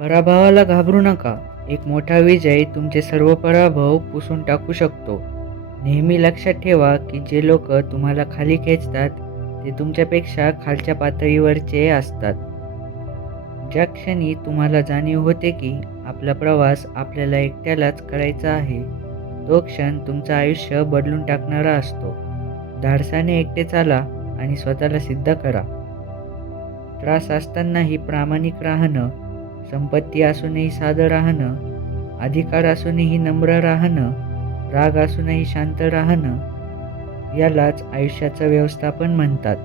पराभवाला घाबरू नका. एक मोठा विजय तुमचे सर्व पराभव पुसून टाकू शकतो. नेहमी लक्षात ठेवा की जे लोक तुम्हाला खाली खेचतात ते तुमच्यापेक्षा खालच्या पातळीवरचे असतात. ज्या क्षणी तुम्हाला जाणीव होते की आपला प्रवास आपल्याला एकट्यालाच करायचा आहे तो क्षण तुमचं आयुष्य बदलून टाकणारा असतो. धाडसाने एकटे चाला आणि स्वतःला सिद्ध करा. त्रास असतानाही प्रामाणिक राहणं संपत्ती असूनही साधं राहणं अधिकार असूनही नम्र राहणं राग असूनही शांत राहणं यालाच आयुष्याचं व्यवस्थापन म्हणतात.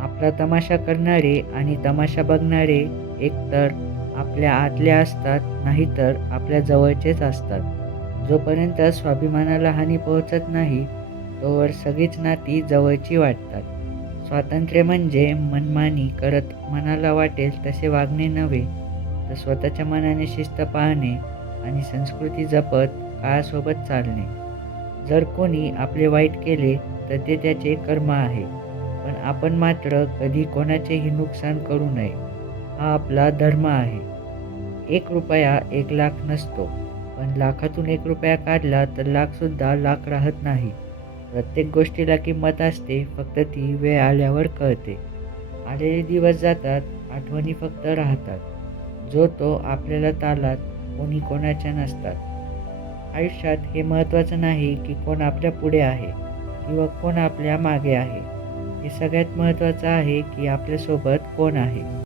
आपला तमाशा करणारे आणि तमाशा बघणारे एकतर आपल्या आतल्या असतात नाहीतर आपल्या जवळचेच असतात. जोपर्यंत स्वाभिमानाला हानी पोहोचत नाही तोवर सगळीच नाती जवळची वाटतात. स्वातंत्र्य म्हणजे मनमानी करत मनाला वाटेल तसे वागणे नव्हे. तर स्वतःच्या मनाने शिस्त पाळणे आणि संस्कृती जपत काळासोबत चालणे. जर कोणी आपले वाईट केले तर ते त्याचे कर्म आहे. पण आपण मात्र कधी कोणाचेही नुकसान करू नये. हा आपला धर्म आहे. एक रुपया एक लाख नसतो. पण लाखातून एक रुपया काढला तर लाखसुद्धा लाख राहत नाही. प्रत्येक गोष्टीला किंमत असते फक्त ती वेळ आल्यावर कळते. आलेले दिवस जातात आठवणी फक्त राहतात. जो तो आपल्याला तालात कोणी कोणाच्या नसतात. आयुष्यात हे महत्त्वाचं नाही की कोण आपल्या पुढे आहे किंवा कोण आपल्या मागे आहे. हे सगळ्यात महत्त्वाचं आहे की आपल्यासोबत कोण आहे.